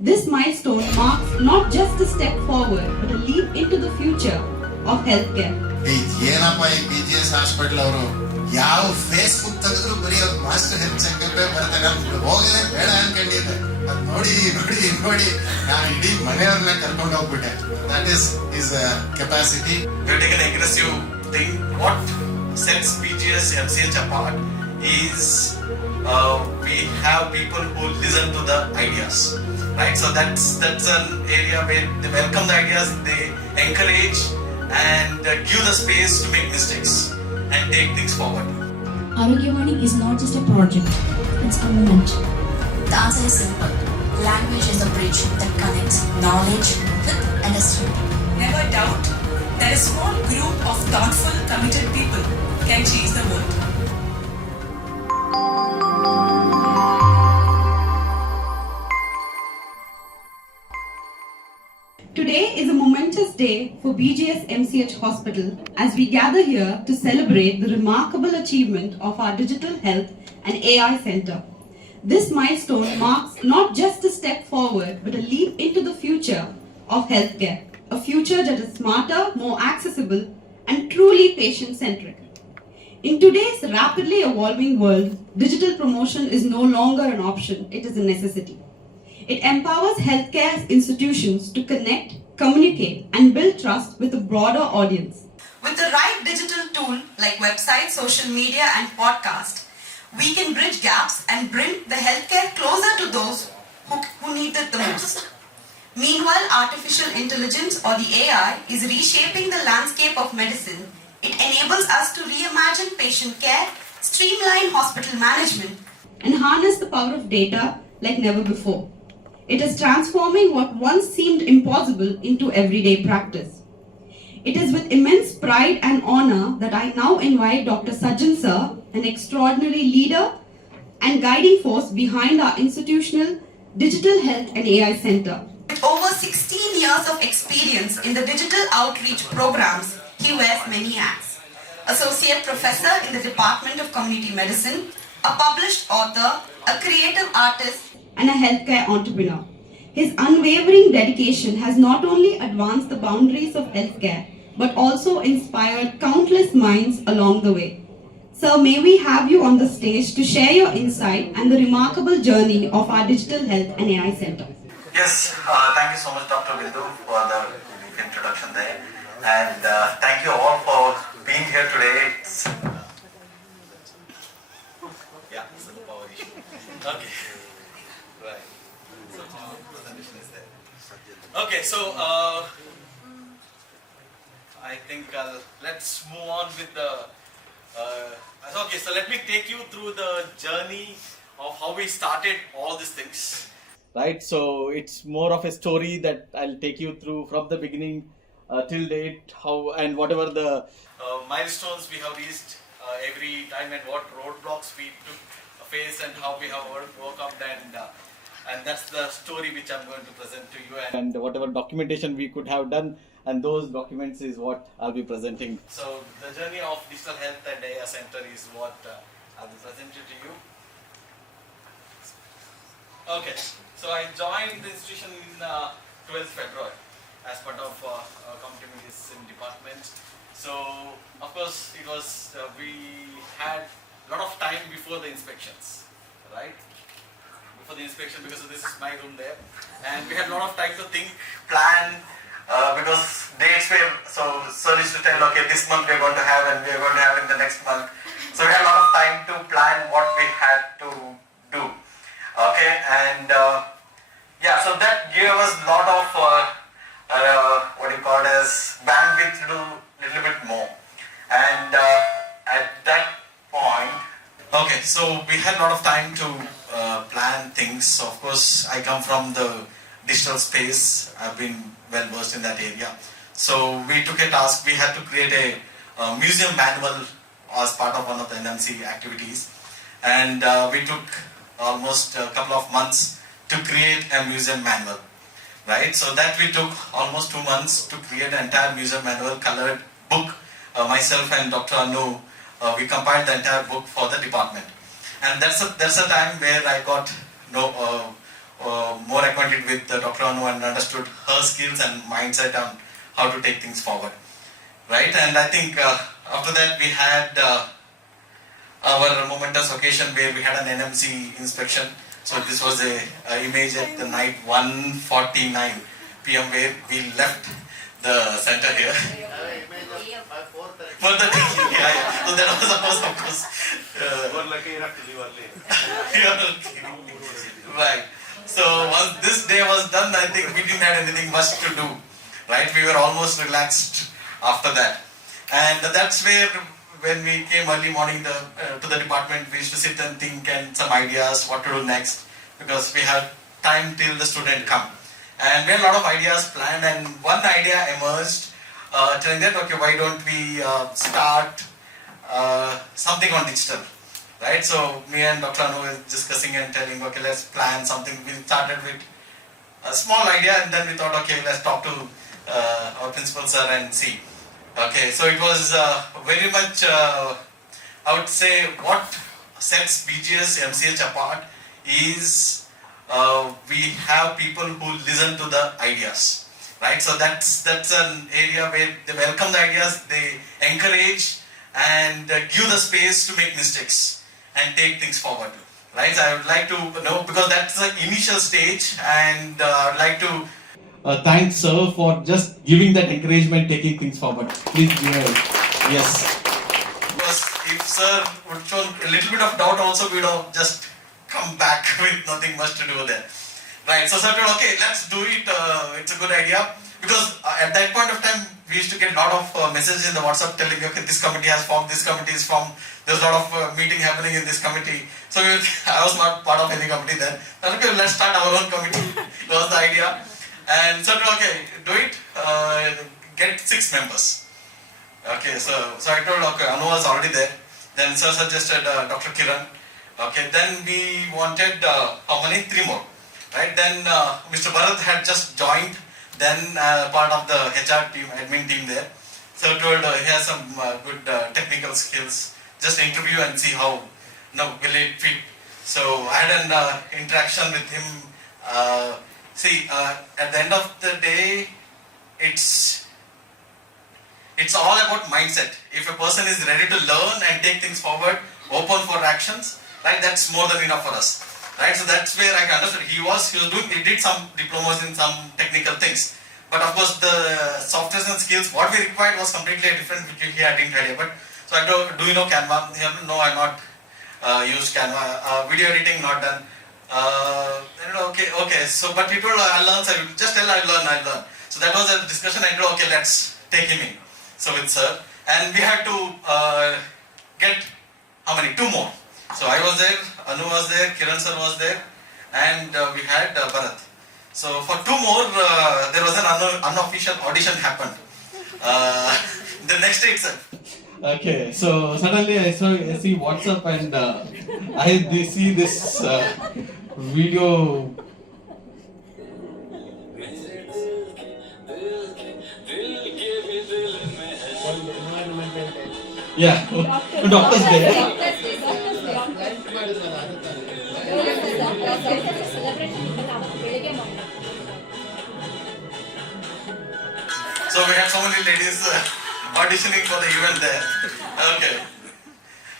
This milestone marks not just a step forward but a leap into the future of healthcare. ಏನಪ್ಪ ಈ BGS hospital ಅವರು ಯಾವ Facebook ತೆಗೆದ್ರು ಬರೀ ಅವ್ರ master health checkup ಬರ್ತಾರೆ, ಹೋಗಲೇ ಬೇಡ ಅನ್ಕೊಂಡಿದ್ದೆ. ಅದು ನೋಡಿ ನೋಡಿ ನೋಡಿ ನಾನು ಇಡೀ ಮನೆಯವ್ರನ್ನ ಕರ್ಕೊಂಡು ಹೋಗ್ಬಿಟ್ಟೆ. That is his capacity. We have taken an aggressive thing. What sets BGS MCH apart is we have people who listen to the ideas, right? So that's an area where they welcome the ideas, they encourage and give the space to make mistakes and take things forward. Aarogya Vani is not just a project, it's a movement. The answer is simple. Language is the bridge that connects knowledge with understanding. Never doubt that a small group of thoughtful, committed people can change the world. Today is a momentous day for BGSMCH Hospital as we gather here to celebrate the remarkable achievement of our Digital Health and AI Center. This milestone marks not just a step forward but a leap into the future of healthcare, a future that is smarter, more accessible and truly patient-centric. In today's rapidly evolving world, digital promotion is no longer an option, it is a necessity. It empowers healthcare institutions to connect, communicate, and build trust with a broader audience. With the right digital tool like website, social media, and podcast, we can bridge gaps and bring the healthcare closer to those who need it the most. Meanwhile, artificial intelligence or the AI is reshaping the landscape of medicine. It enables us to reimagine patient care, streamline hospital management, and harness the power of data like never before. It is transforming what once seemed impossible into everyday practice. It is with immense pride and honor that I now invite Dr. Sajjan Sir, an extraordinary leader and guiding force behind our institutional Digital Health and AI Center. with over 16 years of experience in the digital outreach programs. He wears many hats. Associate Professor in the Department of Community Medicine, a published author, a creative artist, and a healthcare entrepreneur. His unwavering dedication has not only advanced the boundaries of healthcare, but also inspired countless minds along the way. Sir, may we have you on the stage to share your insight and the remarkable journey of our Digital Health and AI Center. Yes, thank you so much, Dr. Bindu, for the brief introduction there. And thank you all for being here today. Yeah, so the power issue. Okay. Right. So presentation is there. Okay, so I think let's move on with the. Okay, so let me take you through the journey of how we started all these things. Right, so it's more of a story that I'll take you through from the beginning till date, how and whatever the milestones we have reached every time and what roadblocks we took face and how we have overcome and that's the story which I'm going to present to you and whatever documentation we could have done, and those documents is what I'll be presenting. So the journey of Digital Health and AI Center is what I'll be presenting to you. Okay, so I joined the institution in 12th February as part of community medicine department. So of course it was we had a lot of time before the inspections, right? Before the inspection, because this is my room there, and we had a lot of time to think, plan, because dates were so used to tell, okay, this month we're going to have and we're going to have in the next month. So we had a lot of time to plan what we had to do. Okay, and yeah, so that gave us a lot of what you call as bandwidth to do a little bit more. And at that point, okay, so we had a lot of time to plan things. So of course, I come from the digital space. I've been well versed in that area. So we took a task. We had to create a museum manual as part of one of the NMC activities, and we took almost a couple of months to create a museum manual, right? So that we took almost 2 months to create an entire museum manual, colored book. Myself and Dr. Anu, we compiled the entire book for the department, and that's a time where I got more acquainted with Dr. Anu and understood her skills and mindset on how to take things forward. Right, and I think after that we had our momentous occasion where we had an NMC inspection. So this was a image at the night 1:49 p.m. where we left the center here. For the yeah. So that was of course. Right. So once this day was done, I think we didn't have anything much to do. Right, we were almost relaxed after that, and that's where when we came early morning to the department, we used to sit and think and some ideas what to do next, because we have time till the student come, and we had a lot of ideas planned, and one idea emerged, telling that okay, why don't we start something on digital, right? So me and Dr. Anu were discussing and telling okay, let's plan something. We started with a small idea, and then we thought okay, let's talk to our principal sir and see. Okay, so it was very much, I would say, what sets BGS MCH apart is we have people who listen to the ideas, right? So that's an area where they welcome the ideas, they encourage and give the space to make mistakes and take things forward, right? So I would like to know, because that's the initial stage, and I would like to thank sir for just giving that encouragement, taking things forward. Please give it. Yes. Because if sir would show a little bit of doubt also, we would have just come back with nothing much to do there. Right, so sir told, okay, let's do it, it's a good idea. Because at that point of time, we used to get a lot of messages in the WhatsApp telling, okay, this committee has formed, this committee is formed, there's a lot of meeting happening in this committee. So I was not part of any committee then. Okay, let's start our own committee. That was the idea. And so okay, do it, get 6 members. Okay, so I told, okay, Anu was already there. Then sir suggested Dr. Kiran. Okay, then we wanted, how many? 3 more. Right, then Mr. Bharat had just joined, then part of the HR team, admin team there. So I told he has some good technical skills, just interview and see how, will it fit. So I had an interaction with him. See, at the end of the day, it's all about mindset. If a person is ready to learn and take things forward, open for actions, right, that's more than enough for us. Right, so that's where I understood. He did some diplomas in some technical things. But of course, the softwares and skills, what we required was completely different, which he didn't idea. But so I told, do you know Canva? No, I not used Canva. Video editing not done. Okay. So, but he told I'll learn. So just tell I'll learn. So that was a discussion. I told okay, let's take him in. So with sir, and we had to get how many? 2 more. So I was there, Anu was there, Kiran sir was there, and we had Bharat. So for 2 more, there was an unofficial audition happened. The next day itself. Okay, so suddenly I see WhatsApp and I see this video. Yeah, doctor's day. So we had so many ladies auditioning for the event there. Okay.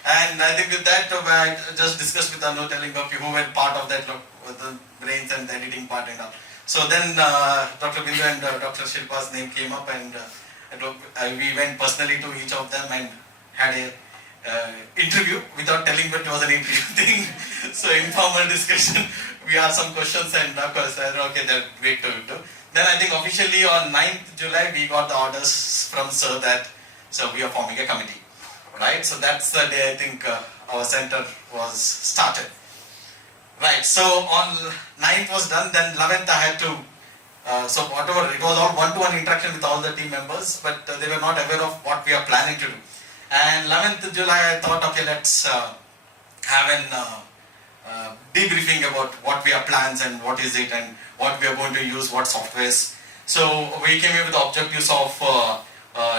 And I think with that, I just discussed with Anu, telling okay, who were part of that, with the brains and the editing part and all. So then Dr. Bindu and Dr. Shilpa's name came up, and we went personally to each of them and had a interview without telling that it was an interview thing. So informal discussion, we asked some questions and of course I said okay, that's great to do. Then I think officially on 9th July we got the orders from sir that so we are forming a committee, right? So that's the day I think our center was started. Right, so on 9th was done, then 11th I had to, so whatever, it was all one-to-one interaction with all the team members, but they were not aware of what we are planning to do. And 11th July I thought, okay, let's have an debriefing about what we are plans and what is it and what we are going to use, what softwares. So we came in with the objectives of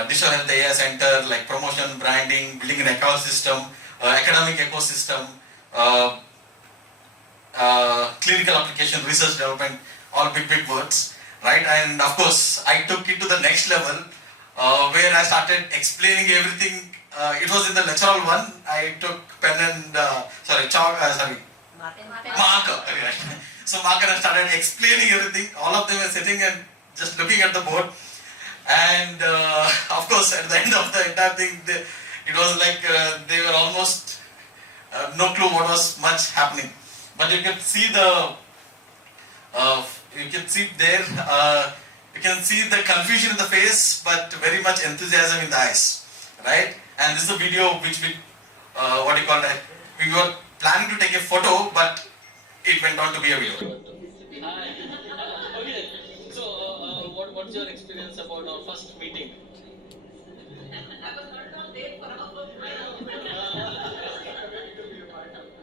digital health AI center, like promotion, branding, building an ecosystem, academic ecosystem, clinical application, research development, all big words, right? And of course, I took it to the next level where I started explaining everything. It was in the lectural one. I took pen and marker. So marker and started explaining everything. All of them were sitting and just looking at the board. And of course, at the end of the entire thing, it was like they were almost no clue what was much happening. But you can see you can see the confusion in the face, but very much enthusiasm in the eyes, right? And this is a video which we, we were planning to take a photo, but it went on to be a video. Hi. Okay. So, what's your experience about our first meeting? I was not there for our first meeting.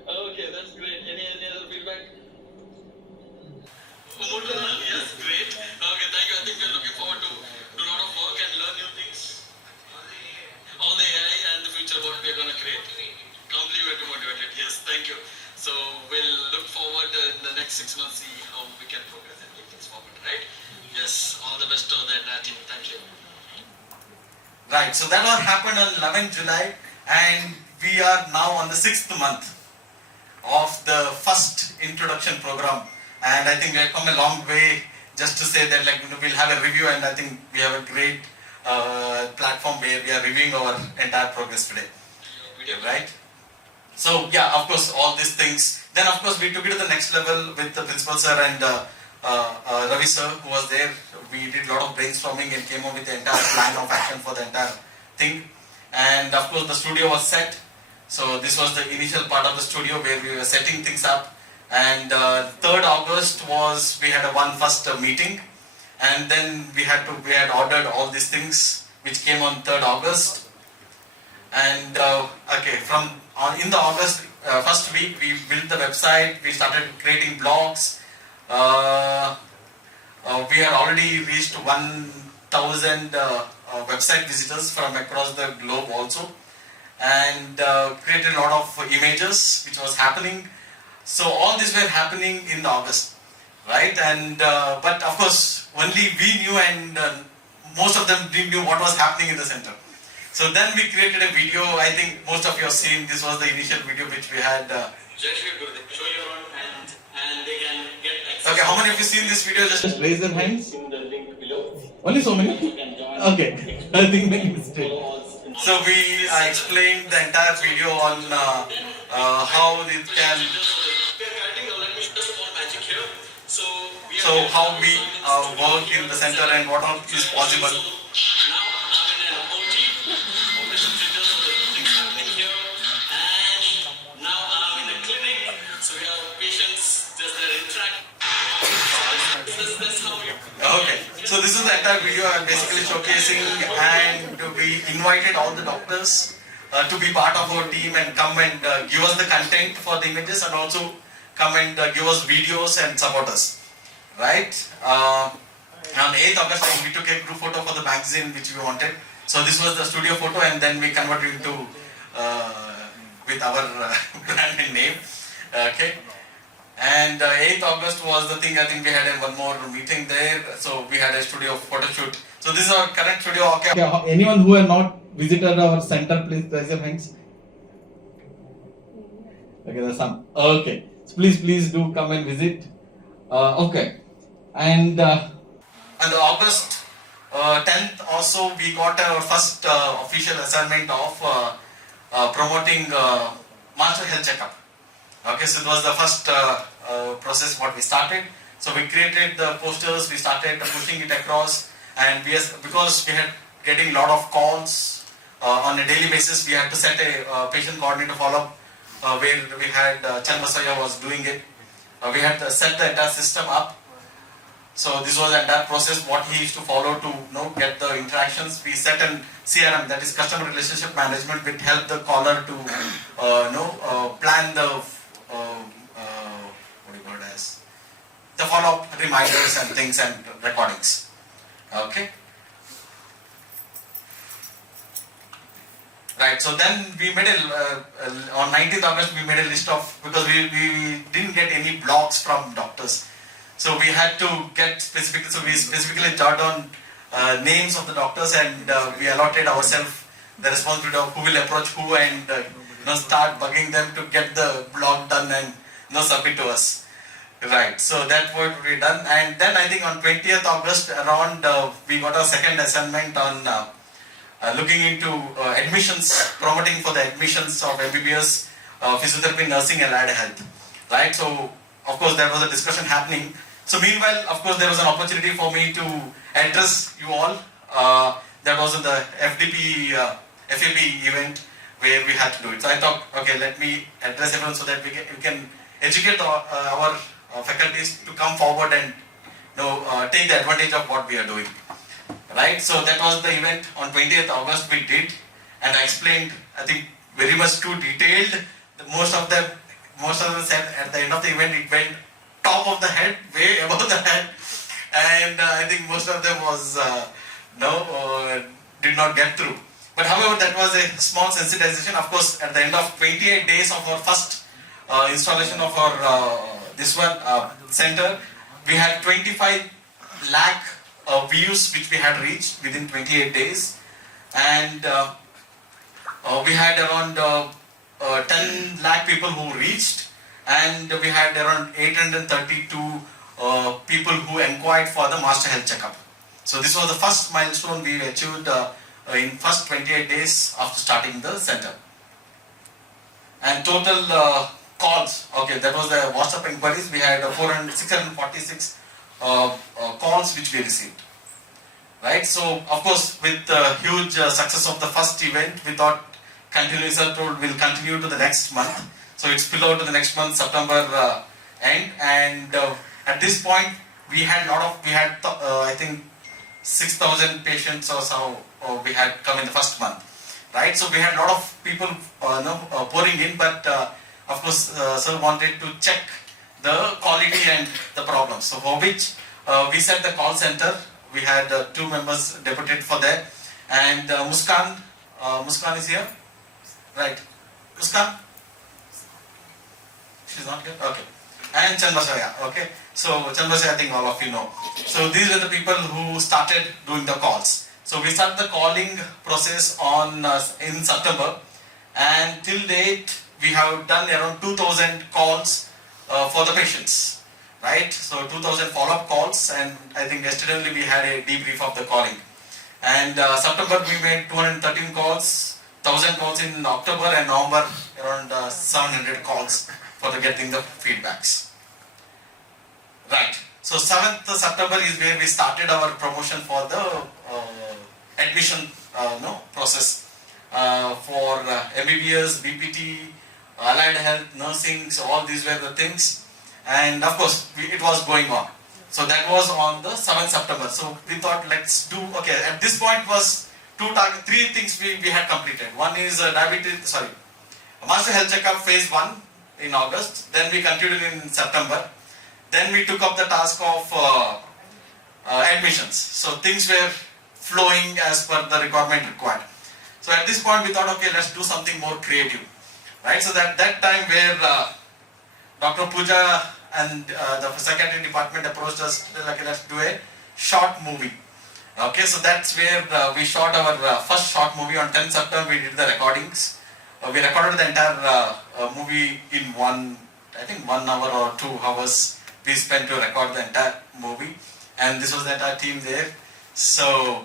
Okay, that's great. Any other feedback? Yes, great. Okay, thank you. I think we're looking forward to do a lot of work and learn new things. All the AI and the future what we're going to create. Completely motivated. Yes, thank you. So we'll look forward in the next 6 months, see how we can progress and take things forward, right? Yes, all the best to the entire team. Thank you. Right, so that all happened on 11th July and we are now on the 6th month of the first introduction program. And I think we have come a long way. Just to say that we'll have a review, and I think we have a great platform where we are reviewing our entire progress today, right? So yeah, of course, all these things. Then of course we took it to the next level with the principal sir and Ravi sir who was there. We did a lot of brainstorming and came up with the entire plan of action for the entire thing. And of course the studio was set. So this was the initial part of the studio where we were setting things up. And 3rd August was, we had a first meeting, and then we had ordered all these things which came on 3rd August. And okay, in the August first week we built the website, we started creating blogs. We had already reached 1,000 website visitors from across the globe also, and created a lot of images which was happening. So all this were happening in the August, right? And but of course only we knew, and most of them didn't know what was happening in the center. So then we created a video. I think most of you have seen. This was the initial video which we had. Show your own hand, and they can get access. Okay, how many of you seen this video? Just raise your hands. In the link below. Only so many. Okay, I think many mistakes. So we explained the entire video on how it can. So how we work in the center and what all is possible. Now I'm in an OT, operation theater, so there are things happening here. And now I'm in a clinic, so we have patients, just their interact. That's how we. Okay, so this is the entire video I'm basically showcasing, and we invited all the doctors to be part of our team and come and give us the content for the images, and also come and give us videos and support us, right? On 8th August, we took a group photo for the magazine which we wanted. So this was the studio photo, and then we converted into with our brand name. Okay. And 8th August was the thing. I think we had one more meeting there. So we had a studio photo shoot. So this is our current studio. Okay. Anyone who have not visited our center, please raise your hands. Okay, there's some. Okay. So please do come and visit. Okay. And on the August 10th also we got our first official assignment of promoting master health checkup. Okay, so it was the first process what we started. So we created the posters, we started pushing it across, and because we had getting a lot of calls on a daily basis, we had to set a patient coordinator follow-up where we had Chalmasaya was doing it. We had to set the entire system up. So this was the entire process what he used to follow to get the interactions. We set an CRM, that is customer relationship management, which helped the caller to plan the the follow-up reminders and things and recordings. Okay. Right, so then we made on 19th August we made a list of, because we didn't get any blogs from doctors. So we had to get specifically, so we specifically jotted on names of the doctors, and we allotted ourselves the responsibility of who will approach who, and start bugging them to get the blog done and submit to us. Right, so that's what we done. And then I think on 20th August around we got a second assignment on looking into admissions, promoting for the admissions of MBBS, physiotherapy, nursing and allied health. Right, so of course there was a discussion happening. So meanwhile, of course, there was an opportunity for me to address you all. That was in the FAP event where we had to do it. So I thought, okay, let me address everyone so that we can educate our faculties to come forward and take the advantage of what we are doing. Right, so that was the event on 20th August we did, and I explained, I think, very much too detailed. Most of them said at the end of the event it went top of the head, way above the head, and I think most of them was did not get through. But however, that was a small sensitization. Of course, at the end of 28 days of our first installation of our center, we had 25 lakh views which we had reached within 28 days, and we had around 10 lakh people who reached, and we had around 832 people who inquired for the master health checkup. So this was the first milestone we achieved in first 28 days after starting the center. And total calls, okay, that was the WhatsApp inquiries. We had 646 calls which we received. Right, so of course with the huge success of the first event, we thought continuous will continue to the next month. So it spilled out to the next month, September end, and at this point we had I think 6,000 patients or so we had come in the first month. Right, so we had a lot of people pouring in, but of course sir wanted to check the quality and the problems. So for which we set the call center. We had 2 members deputed for that, and Muskan is here, right? Muskan? She's not here? Okay. And Chanbasaya, okay? So Chanbasaya, I think all of you know. So these were the people who started doing the calls. So we started the calling process in September, and till date we have done around 2,000 calls for the patients. Right, so 2,000 follow-up calls, and I think yesterday only we had a debrief of the calling. And September we made 213 calls, 1,000 calls in October, and November around 700 calls for getting the feedbacks. Right, so 7th September is where we started our promotion for the admission process for MBBS, BPT, allied health, nursing. So all these were the things. And of course, it was going on. So that was on the 7th September. So we thought, let's do, okay, at this point was 3 things we had completed. One is master health checkup phase 1 in August. Then we continued in September. Then we took up the task of admissions. So things were flowing as per the requirement required. So at this point we thought, okay, let's do something more creative. Right, so that time where Dr. Pooja and the psychiatry department approached us, like, let's do a short movie. Okay, so that's where we shot our first short movie on 10th September. We did the recordings. We recorded the entire movie in 1 hour or 2 hours. We spent to record the entire movie, and this was the entire team there. So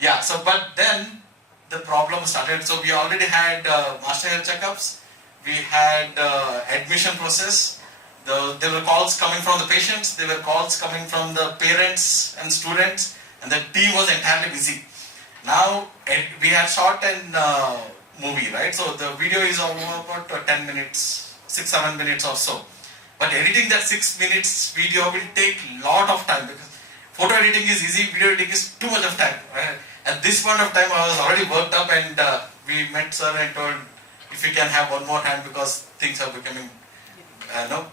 yeah, so but then the problem started. So we already had master health checkups. We had admission process. There were calls coming from the patients. There were calls coming from the parents and students, and the team was entirely busy. Now we had shot an movie, right? So the video is about 10 minutes, 6-7 minutes or so. But editing that 6 minutes video will take a lot of time, because photo editing is easy, video editing is too much of time. Right? At this point of time, I was already worked up, and we met sir and told, if we can have one more time, because things are becoming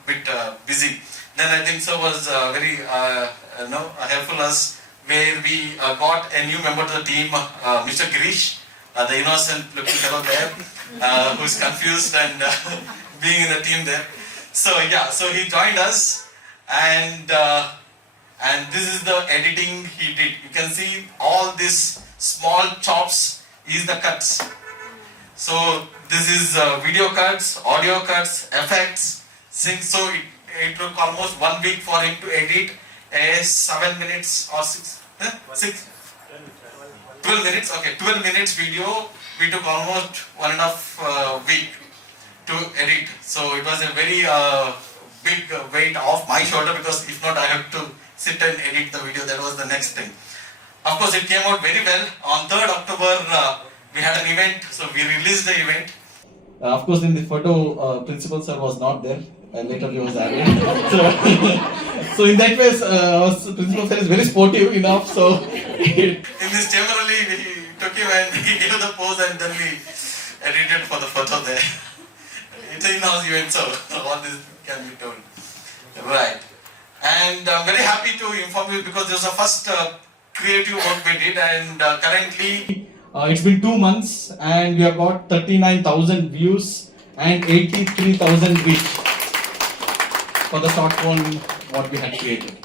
bit busy. Then I think sir was very helpful us, where we got a new member to the team, Mr. Girish, the innocent looking fellow there, who's confused and being in the team there. So yeah, so he joined us, and this is the editing he did. You can see all these small chops is the cuts. So this is video cuts, audio cuts, effects, sync. So it took almost 1 week for him to edit a 7 minutes or 12 minutes. Okay, 12 minutes video. We took almost 1.5 week to edit. So it was a very big weight off my shoulder, because if not, I have to sit and edit the video. That was the next thing. Of course, it came out very well. On 3rd October, we had an event, so we released the event. Of course, in the photo, Principal Sir was not there, and later he was added. So in that way, Principal Sir is very sportive enough. So in this chamber only, we took him and he gave the pose, and then we edited for the photo there. It's an in-house event, so all this can be told. Right. And I'm very happy to inform you, because this was the first creative work we did, and currently it's been 2 months and we have got 39,000 views and 83,000 reach for the short film what we had created,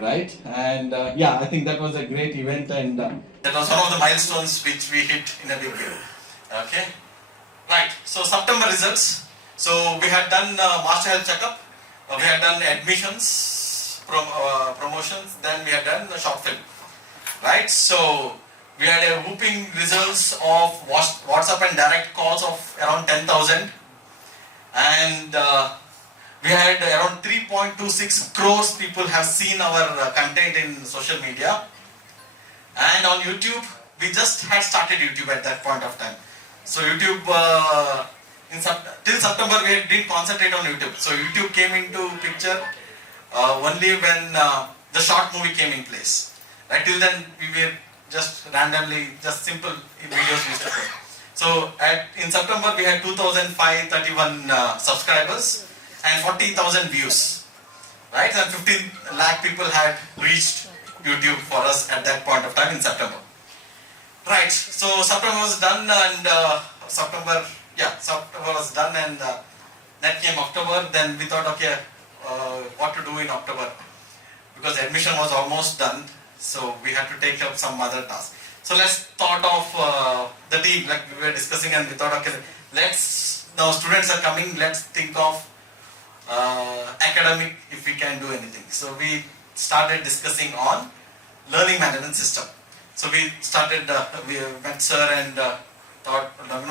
right? And yeah, I think that was a great event, and that was one of the milestones which we hit in a big way. Okay, right. So September results. So we had done master health checkup, we had done admissions, promotions, then we had done the short film, right? So we had a whooping results of WhatsApp and direct calls of around 10,000, and we had around 3.26 crores people have seen our content in social media. And on YouTube, we just had started YouTube at that point of time. So YouTube, till September we didn't concentrate on YouTube. So YouTube came into picture only when the short movie came in place. Right, till then we were just randomly, just simple videos we used to put. So in September we had 2,531 subscribers and 40,000 views, right? And 15 lakh people had reached YouTube for us at that point of time in September. Right, so September was done, and September was done, and then came October. Then we thought, okay, what to do in October, because admission was almost done, so we had to take up some other tasks. So let's thought of the team, like we were discussing, and we thought, okay, now students are coming, let's think of academic, if we can do anything. So we started discussing on learning management system. So we started, we met sir and thought,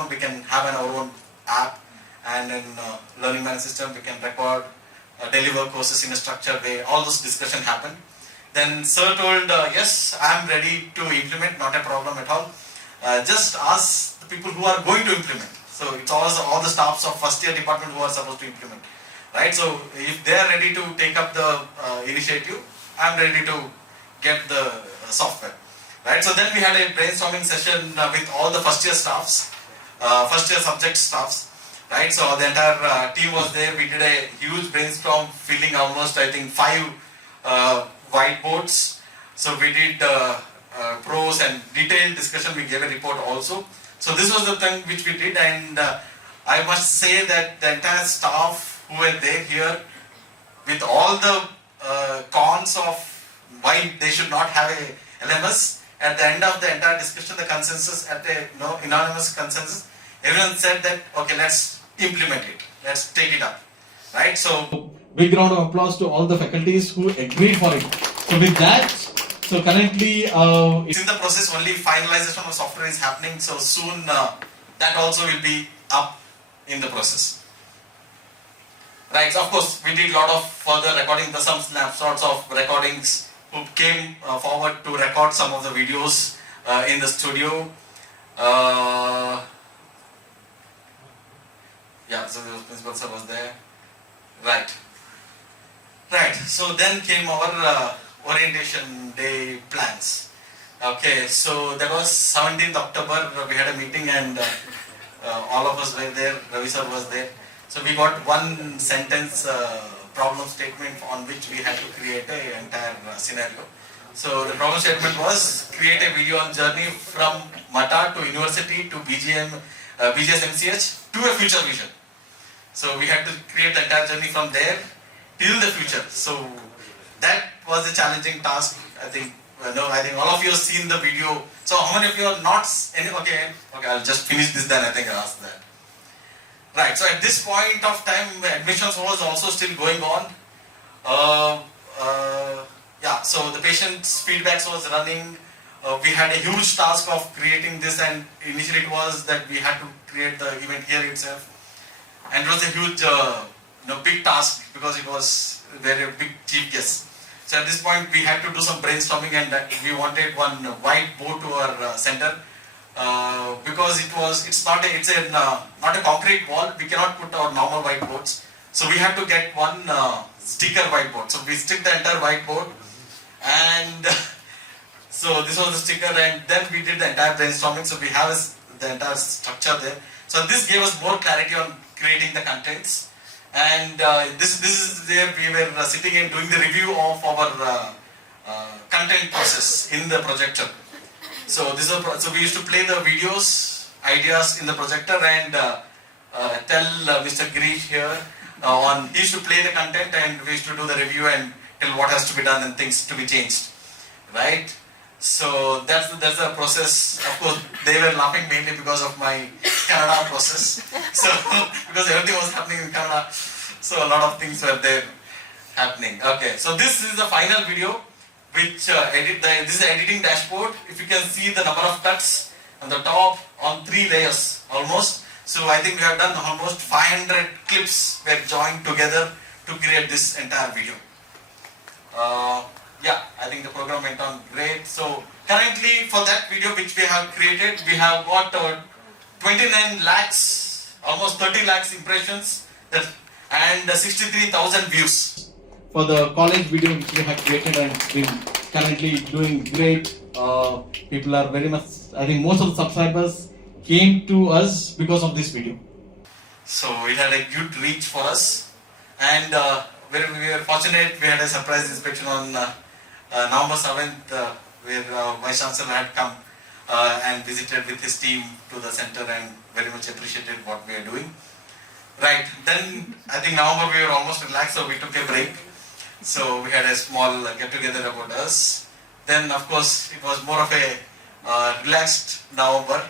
we can have our own app, and in learning management system we can record, deliver courses in a structured way. All those discussion happened. Then sir told, yes, I am ready to implement, not a problem at all. Just ask the people who are going to implement. So it's all the staffs of first year department who are supposed to implement. Right, so if they are ready to take up the initiative, I am ready to get the software. Right, so then we had a brainstorming session with all the first year staffs, first year subject staffs. Right, so the entire team was there. We did a huge brainstorm, filling almost, I think, 5 whiteboards. So we did pros and detailed discussion. We gave a report also. So this was the thing which we did, and I must say that the entire staff who were there here, with all the cons of why they should not have a LMS, at the end of the entire discussion, the consensus, at a unanimous consensus, everyone said that, okay, let's implement it, let's take it up, right? So big round of applause to all the faculties who agreed for it. So with that, so currently it's in the process, only finalization of software is happening, so soon that also will be up in the process. Right, so of course we did a lot of further recording, some snapshots of recordings who came forward to record some of the videos in the studio. Yeah, so the principal sir was there. Right. Right, so then came our orientation day plans. Okay, so that was 17th October, we had a meeting, and all of us were there, Ravi sir was there. So we got one sentence problem statement on which we had to create an entire scenario. So the problem statement was create a video on journey from Mata to University to BGSMCH to a future vision. So we had to create the entire journey from there till the future. So that was a challenging task. I think all of you have seen the video. So how many of you are not? Okay, I'll just finish this. Then I think I'll ask that. Right. So at this point of time, admissions was also still going on. Yeah. So the patient's feedbacks was running. We had a huge task of creating this, and initially it was that we had to create the event here itself, and it was a huge, big task because it was very big chief guest. So at this point we had to do some brainstorming, and we wanted one whiteboard to our center because it's not a concrete wall. We cannot put our normal whiteboards, so we had to get one sticker whiteboard. So we stick the entire whiteboard, and so this was the sticker, and then we did the entire brainstorming. So we have the entire structure there. So this gave us more clarity on creating the contents. And this is where we were sitting and doing the review of our content process in the projector. So so we used to play the videos, ideas in the projector, and tell Mr. Girish here he used to play the content, and we used to do the review and tell what has to be done and things to be changed, right? So that's the process. Of course, they were laughing mainly because of my Kannada process. So because everything was happening in Kannada, so a lot of things were there happening. Okay, so this is the final video, which this is the editing dashboard. If you can see the number of cuts on the top on 3 layers almost. So I think we have done almost 500 clips were joined together to create this entire video. Yeah, I think the program went on great. So currently for that video which we have created, we have got 29 lakhs, almost 30 lakhs impressions and 63,000 views. For the college video which we have created and been currently doing great. People are very much, I think most of the subscribers came to us because of this video. So it had a good reach for us, and we were fortunate. We had a surprise inspection on November 7th, where Vice Chancellor had come and visited with his team to the center and very much appreciated what we are doing. Right, then I think November we were almost relaxed, so we took a break. So we had a small get together about us. Then of course it was more of a relaxed November,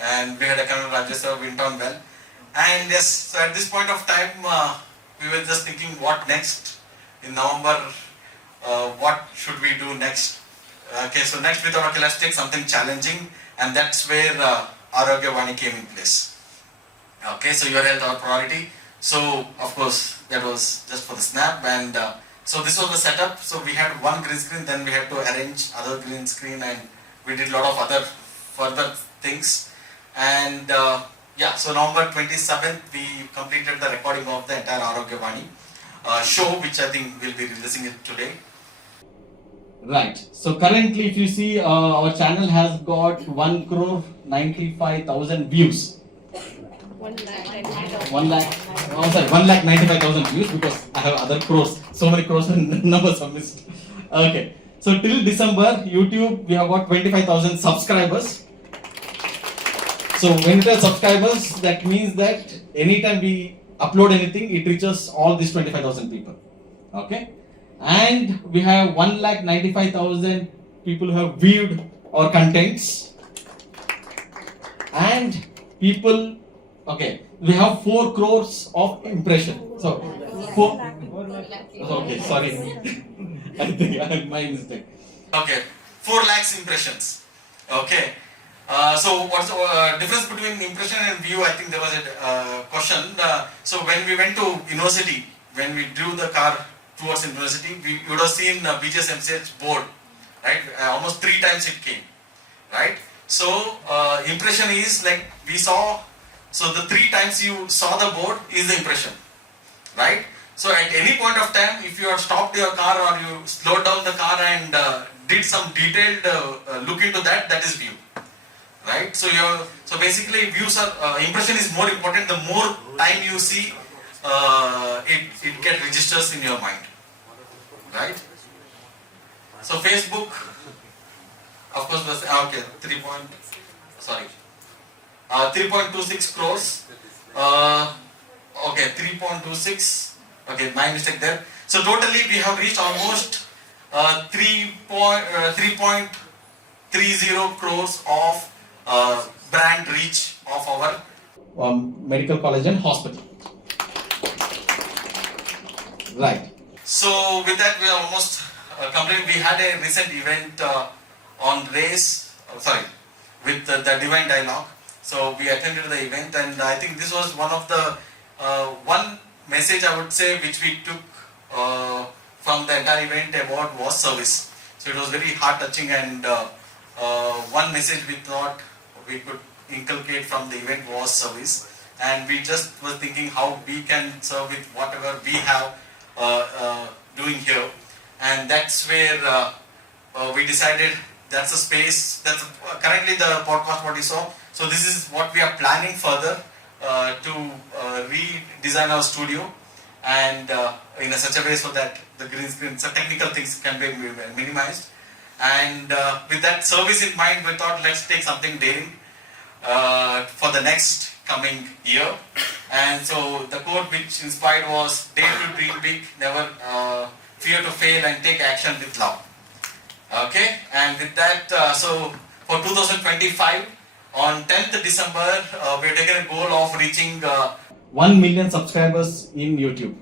and we had a Kannada Rajyasabha, went on well. And yes, so at this point of time we were just thinking what next in November. What should we do next? Okay, so next we thought, okay, let's take something challenging, and that's where Aarogya Vani came in place. Okay, so your health our priority. So of course that was just for the snap, and so this was the setup. So we had one green screen, then we had to arrange other green screen, and we did a lot of other further things. And yeah, so November 27th we completed the recording of the entire Aarogya Vani show, which I think we'll be releasing it today. Right. So currently, if you see, our channel has got 1,95,000 views. 1,95,000 views, because I have other crores. So many crores and numbers are missed. Okay. So till December, YouTube we have got 25,000 subscribers. So when it has subscribers, that means that anytime we upload anything, it reaches all these 25,000 people. Okay. And we have 1,95,000 people who have viewed our contents, and people, okay, we have 4 crores of impression. So, okay, sorry, I think I had my mistake. Okay, 4 lakhs impressions. Okay, so what's the difference between impression and view? I think there was a question. So when we went to university, when we drew the car towards university, we would have seen BGSMCH board, right? Almost 3 times it came, right? So impression is like we saw, so the 3 times you saw the board is the impression, right? So at any point of time, if you have stopped your car or you slowed down the car and did some detailed look into that, that is view, right? So basically views are, impression is more important. The more time you see, it get registers in your mind, right? So Facebook, of course, was okay. 3.26 crores. Okay, 3.26. Okay, my mistake there. So totally we have reached almost 3.30 crores of brand reach of our medical college and hospital. Right. So with that we are almost complete. We had a recent event on race. With the Divine Dialogue. So we attended the event, and I think this was one of the one message I would say which we took from the entire event about was service. So it was very heart touching, and one message we thought we could inculcate from the event was service, and we just were thinking how we can serve with whatever we have doing here, and that's where we decided that's a space. That's currently the podcast what you saw. So this is what we are planning further to redesign our studio, and in such a way so that the green screen, so technical things can be minimized. And with that service in mind, we thought let's take something daring for the next coming year. And so the quote which inspired was, "Dare to dream big, never fear to fail, and take action with love." Okay, and with that, so for 2025, on 10th December, we have taken a goal of reaching 1 million subscribers in YouTube.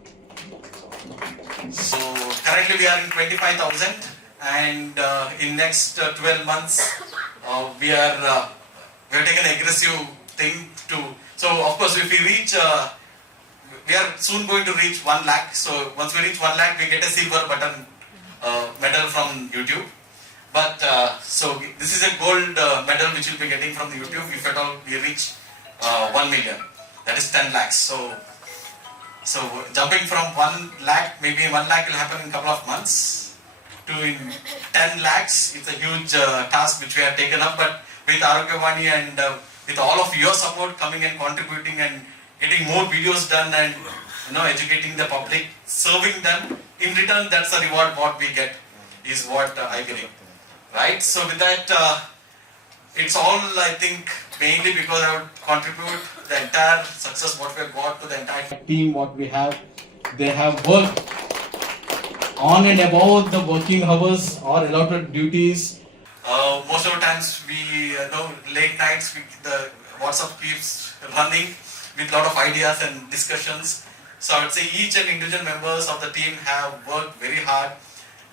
So currently we are in 25,000, and in next 12 months, we have taken an aggressive thing to. So of course, if we reach, we are soon going to reach 1 lakh. So once we reach 1 lakh, we get a silver button medal from YouTube. But so this is a gold medal which we'll be getting from the YouTube if at all we reach 1 million. That is 10 lakhs. So jumping from 1 lakh, maybe 1 lakh will happen in a couple of months, to in 10 lakhs. It's a huge task which we have taken up. But with Aarogya Vani and with all of your support coming and contributing and getting more videos done and educating the public, serving them, in return that's the reward what we get is what I believe. Right, so with that, it's all I think mainly because I would contribute the entire success what we have got to the entire team what we have. They have worked on and above the working hours or allotted duties. Most of the times we late nights the WhatsApp keeps running with a lot of ideas and discussions. So I would say each and individual members of the team have worked very hard.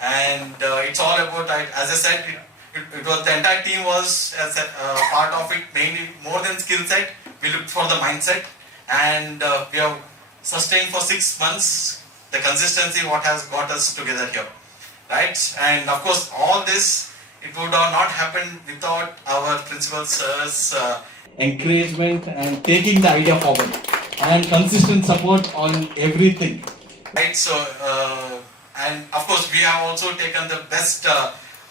And it's all about, as I said, it was the entire team was as a part of it, mainly more than skill set. We looked for the mindset, and we have sustained for 6 months the consistency what has got us together here, right? And of course, all this it would have not happened without our principal sirs' encouragement and taking the idea forward, and consistent support on everything, right? So. And of course, we have also taken the best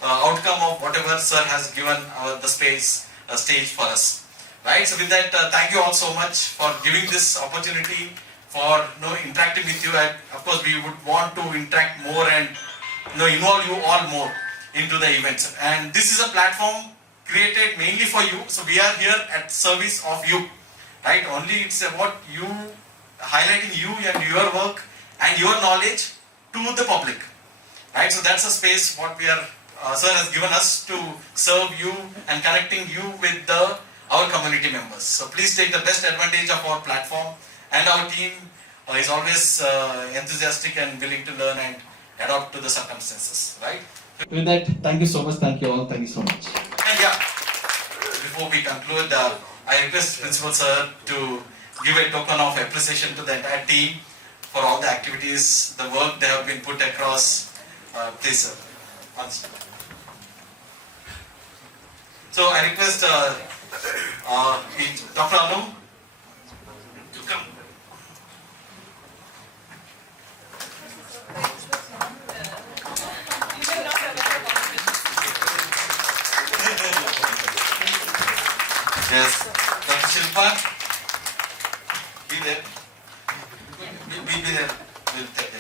outcome of whatever sir has given the stage for us, right? So with that, thank you all so much for giving this opportunity for interacting with you. And of course, we would want to interact more and involve you all more into the events. And this is a platform created mainly for you. So we are here at service of you, right? Only it's about you highlighting you and your work and your knowledge to the public, right? So that's a space what we are, sir has given us to serve you and connecting you with our community members. So please take the best advantage of our platform, and our team is always enthusiastic and willing to learn and adapt to the circumstances, right? With that, thank you so much. Thank you all. Thank you so much. And yeah, before we conclude, I request Principal Sir to give a token of appreciation to the entire team for all the activities, the work they have been put across. Please, sir. So I request Dr. Anu to come. Yes, Dr. Shilpa, be there. Be there. We'll take it.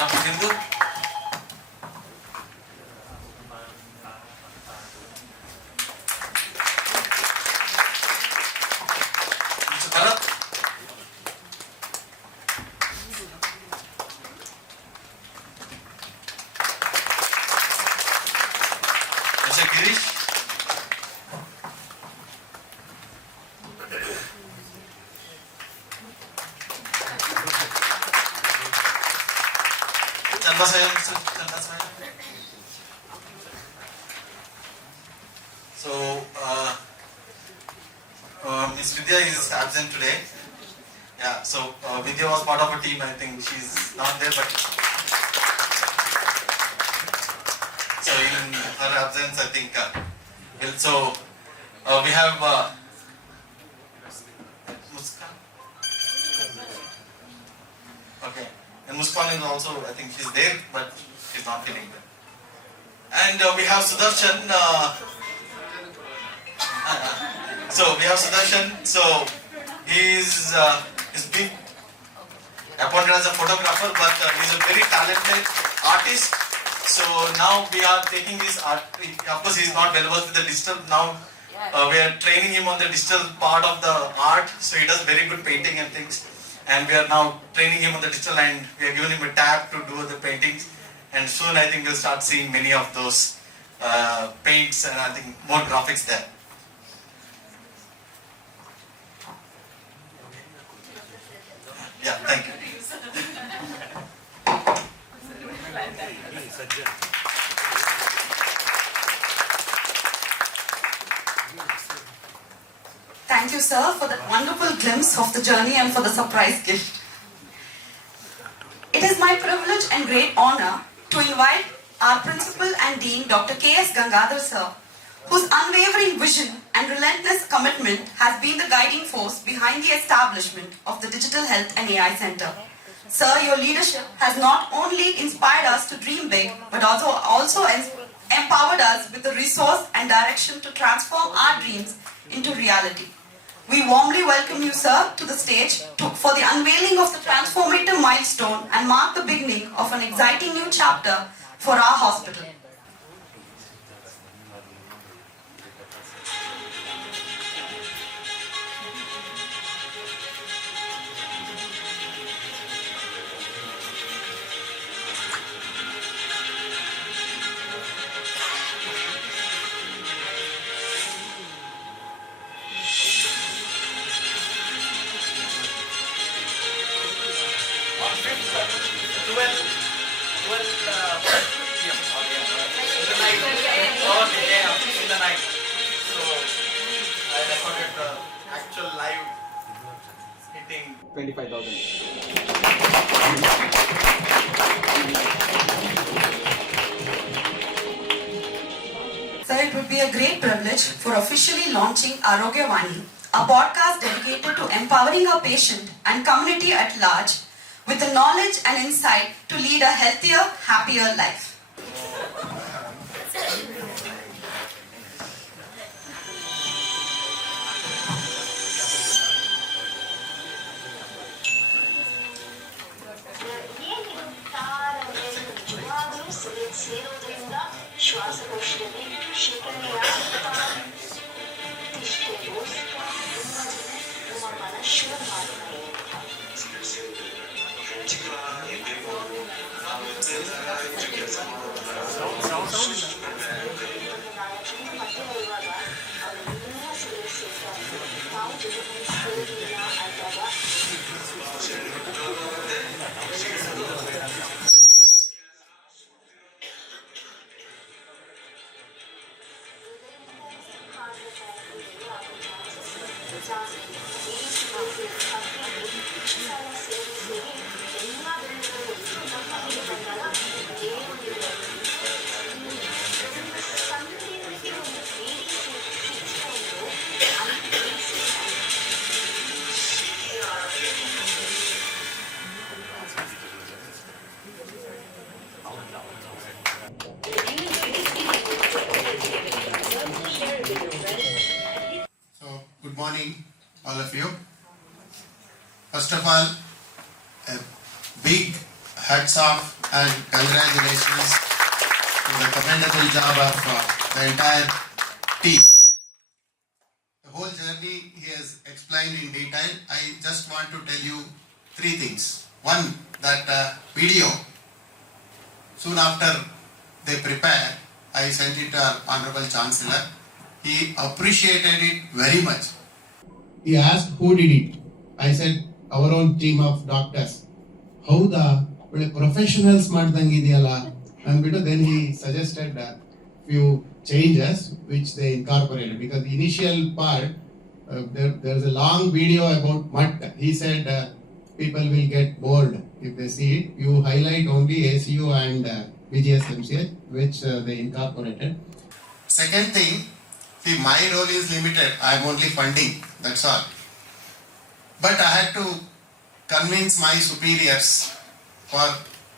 Dr. Sindhu. Mr. Bharat. Mr. Girish. So, Miss Vidya is absent today. Yeah, so Vidya was part of a team. I think she's not there, but so in her absence, I think we have Muskan. Okay, and Muskan is also, I think she's there, but she's not feeling well. And we have Sudarshan. So we have Sudarshan. So he's been appointed as a photographer, but he's a very talented artist. So now we are taking this art. Of course, he's not well versed with the digital. Now we are training him on the digital part of the art. So he does very good painting and things. And we are now training him on the digital, and we are giving him a tab to do the paintings. And soon I think we'll start seeing many of those paints, and I think more graphics there. Yeah, thank you. Thank you, sir, for that wonderful glimpse of the journey and for the surprise gift. It is my privilege and great honor to invite our Principal and Dean, Dr. K.S. Gangadhar, sir, whose unwavering vision and relentless commitment has been the guiding force behind the establishment of the Digital Health and AI Center. Sir, your leadership has not only inspired us to dream big, but also empowered us with the resource and direction to transform our dreams into reality. We warmly welcome you, sir, to the stage for the unveiling of the transformative milestone and mark the beginning of an exciting new chapter for our hospital. On 5th, 12 p.m. In the night. In the night. So I recorded the actual live hitting 25,000. Sir, it would be a great privilege for officially launching Aarogya Vani, a podcast dedicated to empowering our patient and community at large with the knowledge and insight to lead a healthier, happier life. ಶ್ವಾಸಕೋಶದಲ್ಲಿ ಶೇಖರಣೆಯಾಗುತ್ತಾ ನಮ್ಮ ಮನಸ್ಸು Good morning, all of you. First of all, a big hats off and congratulations to the commendable job of the entire team. The whole journey he has explained in detail. I just want to tell you three things. One, that video, soon after they prepare, I sent it to our Honorable Chancellor. He appreciated it very much. He asked who did it. I said our own team of doctors. Howda, professionals madangidiyala. And then he suggested a few changes which they incorporated, because the initial part there's a long video about mud. He said people will get bored if they see it. You highlight only ACU and BGSMCH, which they incorporated. Second thing, see, my role is limited. I am only funding, that's all. But I had to convince my superiors for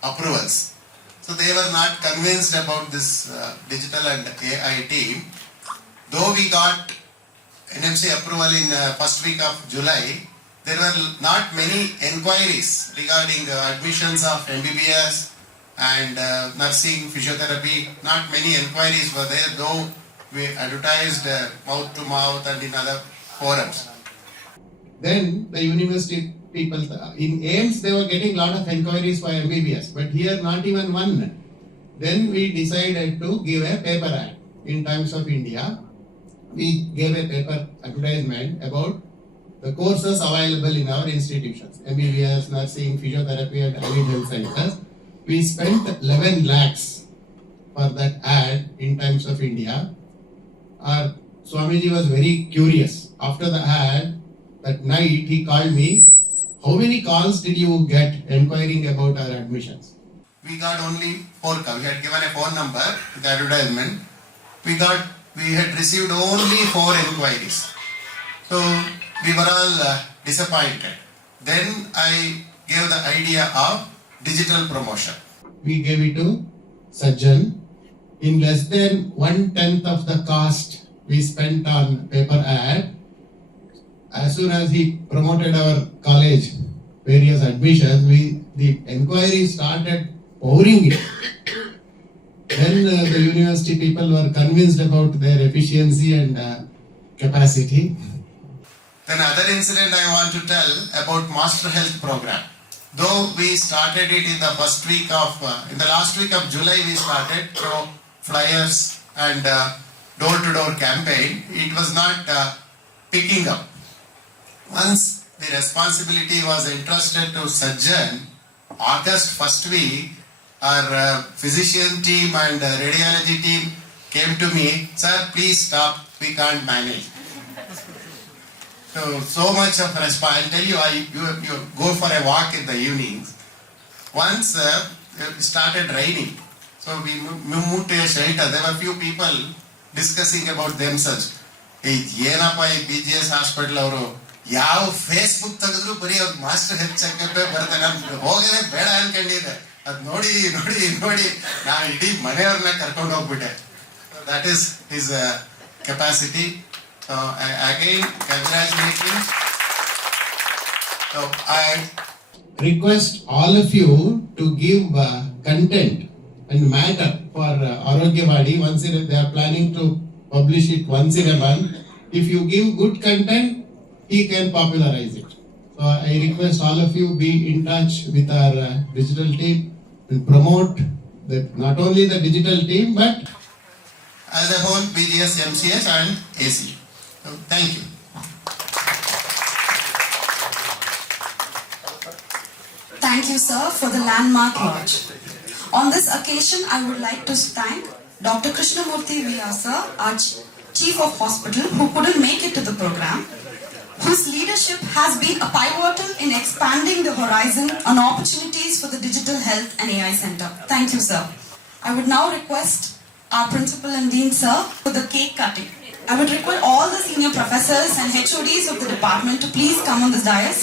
approvals. So they were not convinced about this digital and AI team. Though we got NMC approval in first week of July, there were not many enquiries regarding admissions of MBBS and nursing, physiotherapy. Not many enquiries were there, though we advertised mouth to mouth and in other forums. Then the university people, in AIMS they were getting a lot of enquiries for MBBS, but here not even one. Then we decided to give a paper ad in Times of India. We gave a paper advertisement about the courses available in our institutions, MBBS, nursing, physiotherapy and allied health sciences. We spent 11 lakhs for that ad in Times of India. Our Swamiji was very curious. After the ad, that night he called me, how many calls did you get inquiring about our admissions? We got only 4 calls. We had given a phone number with the advertisement. We had received only 4 inquiries. So we were all disappointed. Then I gave the idea of digital promotion. We gave it to Sajjan. In less than 1/10 of the cost we spent on paper ad. As soon as he promoted our college, various admissions, the enquiries started pouring in. Then the university people were convinced about their efficiency and capacity. Then another incident I want to tell about Master Health Program. Though we started it in the last week of July, we started through flyers and door-to-door campaign. It was not picking up. Once the responsibility was entrusted to Sajjan, August first week, our physician team and radiology team came to me, sir, please stop, we can't manage. So much of response. I'll tell you, you go for a walk in the evenings. Once it started raining, so we moved to a shelter. There were few people discussing about themselves. Hey, ಏನಪ್ಪ ಈ BGS hospital ಅವರು ಯಾವ Facebook ತೆಗೆದ್ರು ಬರೀ ಅವ್ರ master health checkup ಬರ್ತಾರೆ, ಹೋಗದೆ ಬೇಡ ಅನ್ಕೊಂಡಿದ್ದೆ. ಅದು ನೋಡಿ ನಾ ಇಡೀ ಮನೆಯವ್ರನ್ನ ಕರ್ಕೊಂಡು ಹೋಗ್ಬಿಟ್ಟೆ. That is his capacity. So again, congratulations. So I request all of you to give content and matter for Aarogya Vani. Once they are planning to publish it once in a month. If you give good content, he can popularize it. So I request all of you be in touch with our digital team and promote not only the digital team but as a whole BGSMCH and ACU. So, thank you. Thank you, sir, for the landmark launch. On this occasion, I would like to thank Dr. Krishnamurthy V.R. sir, our Chief of Hospital, who couldn't make it to the program, whose leadership has been a pivotal in expanding the horizon on opportunities for the Digital Health and AI Center. Thank you, sir. I would now request our Principal and Dean, sir, for the cake cutting. I would request all the senior professors and HODs of the department to please come on this dais.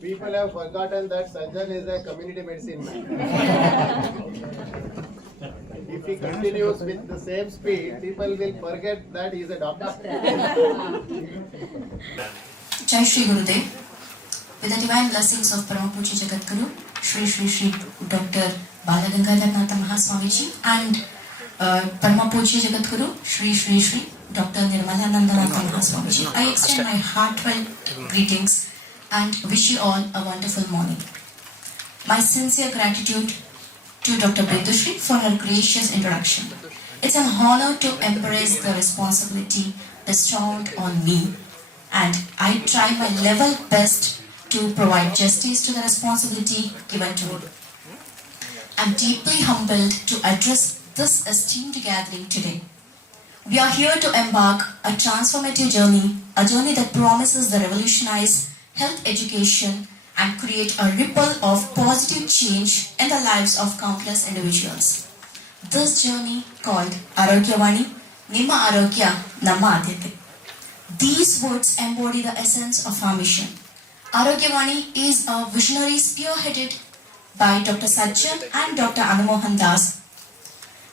People have forgotten that Sanjan is a community medicine man. If he continues with the same speed, people will forget that he is a doctor. Jai Shri Gurudev. With the divine blessings of Paramapuchi Jagadguru, Shri Dr. Balagangadharnatha Mahaswamiji and Paramapuchi Jagadguru, Shri Dr. Nirmalanandanatha Mahaswamiji, I extend my heartfelt greetings and wish you all a wonderful morning. My sincere gratitude to Dr. Bindushri for her gracious introduction. It's an honor to embrace the responsibility bestowed on me, and I try my level best to provide justice to the responsibility given to me. I'm deeply humbled to address this esteemed gathering today. We are here to embark a transformative journey, a journey that promises to revolutionize health education and create a ripple of positive change in the lives of countless individuals. This journey, called Aarogya Vani, Nimma Aarogya, Namma Adyate. These words embody the essence of our mission. Aarogya Vani is a visionary spearheaded by Dr. Sajjan and Dr. Anumohan Das,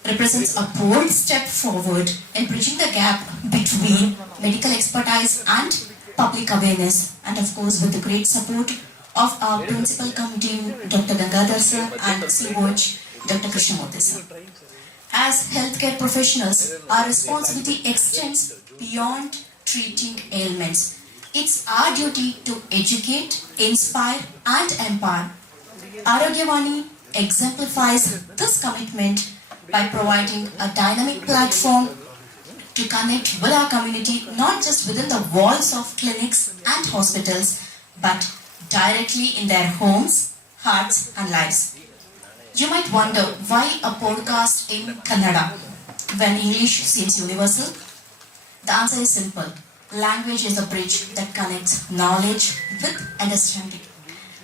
represents a bold step forward in bridging the gap between medical expertise and public awareness, and of course with the great support of our principal committee, Dr. Gangadhar sir and COH, Dr. Krishnamurthy sir. As healthcare professionals, our responsibility extends beyond treating ailments. It's our duty to educate, inspire and empower. Aarogya Vani exemplifies this commitment by providing a dynamic platform to connect with our community, not just within the walls of clinics and hospitals, but directly in their homes, hearts and lives. You might wonder why a podcast in Kannada when English seems universal. The answer is simple. Language is a bridge that connects knowledge with understanding.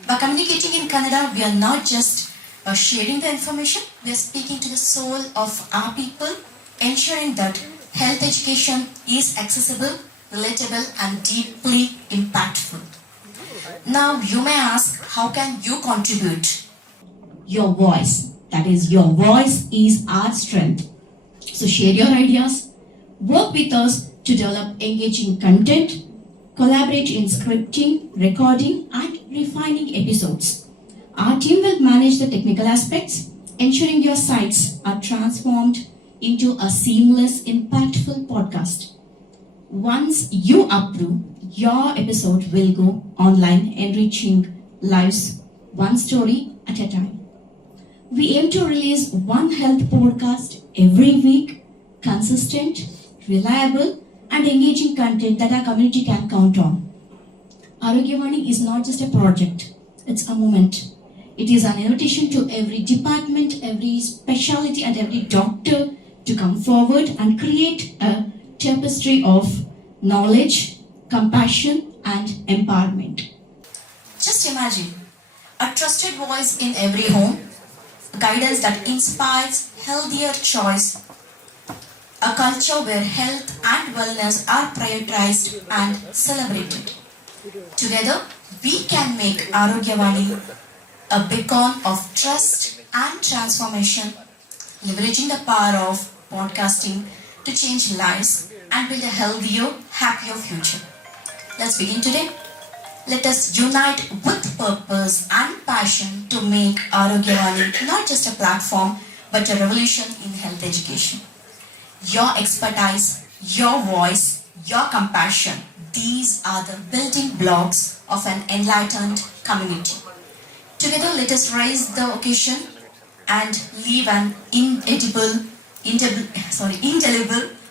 By communicating in Kannada, we are not just sharing the information, we are speaking to the soul of our people, ensuring that health education is accessible, relatable and deeply impactful. Now you may ask, how can you contribute? Your voice, that is, your voice is our strength. So share your ideas, work with us to develop engaging content, collaborate in scripting, recording and refining episodes. Our team will manage the technical aspects, ensuring your sites are transformed into a seamless, impactful podcast. Once you approve, your episode will go online, enriching lives one story at a time. We aim to release one health podcast every week, consistent, reliable and engaging content that our community can count on. Aarogya Vani is not just a project, it's a movement. It is an invitation to every department, every specialty and every doctor to come forward and create a tapestry of knowledge, compassion and empowerment. Just imagine a trusted voice in every home, guidance that inspires healthier choice, a culture where health and wellness are prioritized and celebrated. Together, we can make Aarogya Vani a beacon of trust and transformation, leveraging the power of podcasting to change lives and build a healthier, happier future. Let's begin today. Let us unite with purpose and passion to make Aarogya Vani not just a platform, but a revolution in health education. Your expertise, your voice, your compassion, these are the building blocks of an enlightened community. Together, let us raise the occasion and leave an indelible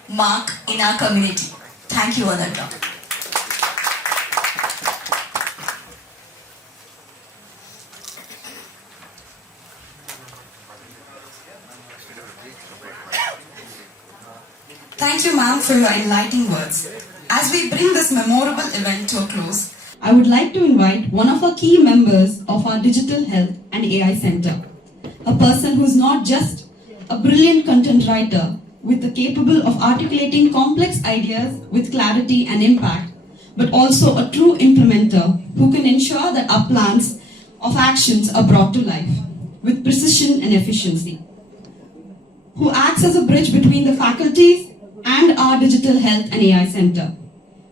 mark in our community. Thank you, Aarogya. Thank you, ma'am, for your enlightening words. As we bring this memorable event to a close, I would like to invite one of our key members of our Digital Health and AI Center, a person who's not just a brilliant content writer with the capable of articulating complex ideas with clarity and impact, but also a true implementer who can ensure that our plans of actions are brought to life with precision and efficiency, who acts as a bridge between the faculties and our Digital Health and AI Center.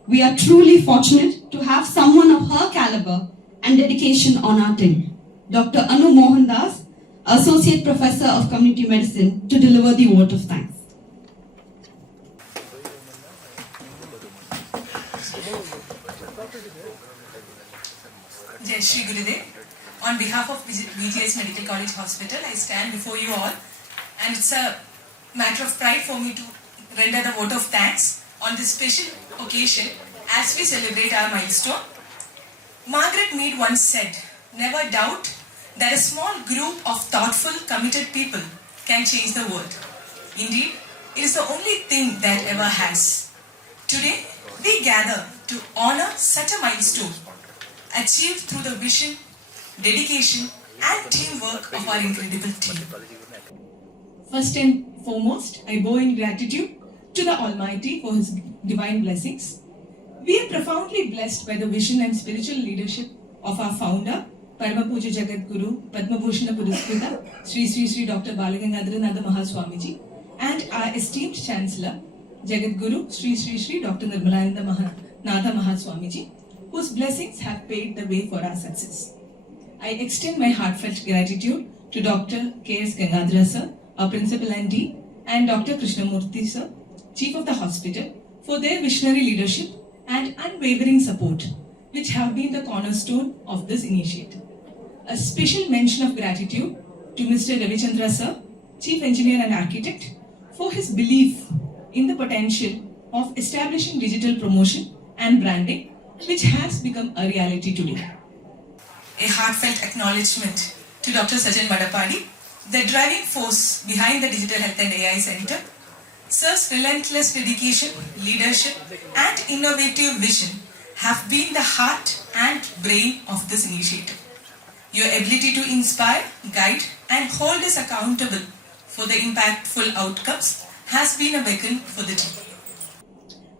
We are truly fortunate to have someone of her caliber and dedication on our team, Dr. Anu Mohandas, Associate Professor of Community Medicine, to deliver the vote of thanks. Jai Shri Gurudev. On behalf of BGS Medical College Hospital, I stand before you all, and it's a matter of pride for me to render the vote of thanks on this special occasion as we celebrate our milestone. Margaret Mead once said, "Never doubt that a small group of thoughtful, committed people can change the world. Indeed, it is the only thing that ever has." Today, we gather to honor such a milestone achieved through the vision, dedication and teamwork of our incredible team. First and foremost, I bow in gratitude to the Almighty for His divine blessings. We are profoundly blessed by the vision and spiritual leadership of our founder, Parama Puja Jagat Guru, Padma Bhushana Puraskrita, Sri Sri Sri Dr. Balagangadharanatha Mahaswamiji, and our esteemed Chancellor, Jagat Guru, Sri Sri Sri Dr. Nirmalananda Natha Mahaswamiji, whose blessings have paved the way for our success. I extend my heartfelt gratitude to Dr. K.S. Gangadhara sir, our Principal and Dean, and Dr. Krishnamurthy sir, Chief of the Hospital, for their visionary leadership and unwavering support, which have been the cornerstone of this initiative. A special mention of gratitude to Mr. Ravichandra sir, Chief Engineer and Architect, for his belief in the potential of establishing digital promotion and branding, which has become a reality today. A heartfelt acknowledgement to Dr. Sajan Madapadi, the driving force behind the Digital Health and AI Center. Sir's relentless dedication, leadership and innovative vision have been the heart and brain of this initiative. Your ability to inspire, guide and hold us accountable for the impactful outcomes has been a beacon for the team.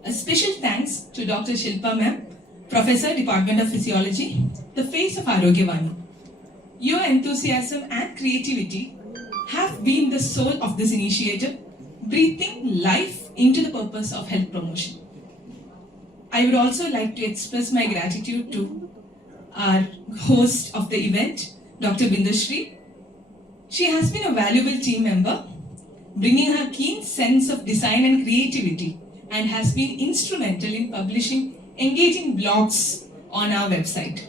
A special thanks to Dr. Shilpa ma'am, Professor, Department of Physiology, the face of Aarogya Vani. Your enthusiasm and creativity have been the soul of this initiative, breathing life into the purpose of health promotion. I would also like to express my gratitude to our host of the event, Dr. Bindushree. She has been a valuable team member, bringing her keen sense of design and creativity, and has been instrumental in publishing engaging blogs on our website.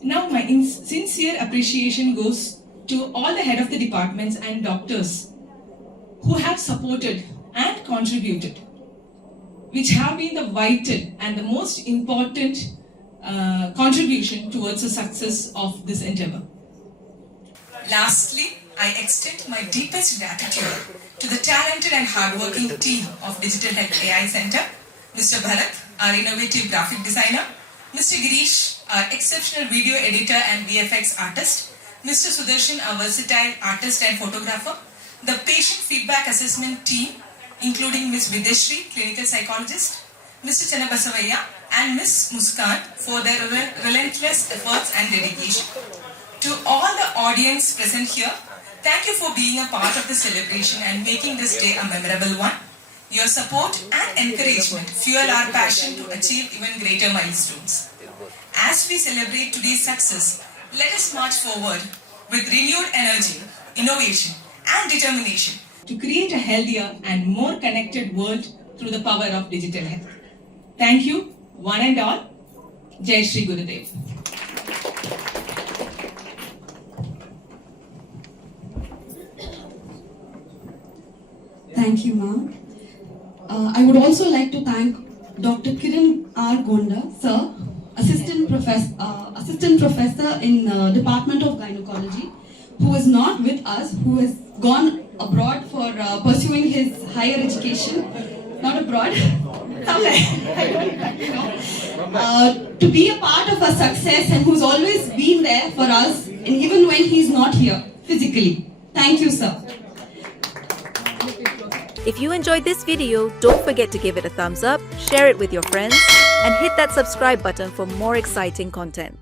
Now, my sincere appreciation goes to all the head of the departments and doctors who have supported and contributed, which have been the vital and the most important contribution towards the success of this endeavor. Lastly, I extend my deepest gratitude to the talented and hardworking team of Digital Health AI Center, Mr. Bharat, our innovative graphic designer, Mr. Girish, our exceptional video editor and VFX artist, Mr. Sudarshan, our versatile artist and photographer, the patient feedback assessment team, including Ms. Videshri, clinical psychologist, Mr. Channabasavaya and Ms. Muskan for their relentless efforts and dedication. To all the audience present here, thank you for being a part of the celebration and making this day a memorable one. Your support and encouragement fuel our passion to achieve even greater milestones. As we celebrate today's success, let us march forward with renewed energy, innovation and determination to create a healthier and more connected world through the power of digital health. Thank you, one and all. Jai Shri Gurudev. Thank you, ma'am. I would also like to thank Dr. Kiran R. Gonda, sir, Assistant Professor in Department of Gynecology, who is not with us, who has gone abroad for pursuing his higher education. Not abroad, somewhere. To be a part of our success and who's always been there for us, and even when he's not here physically. Thank you, sir. If you enjoyed this video, don't forget to give it a thumbs up, share it with your friends, and hit that subscribe button for more exciting content.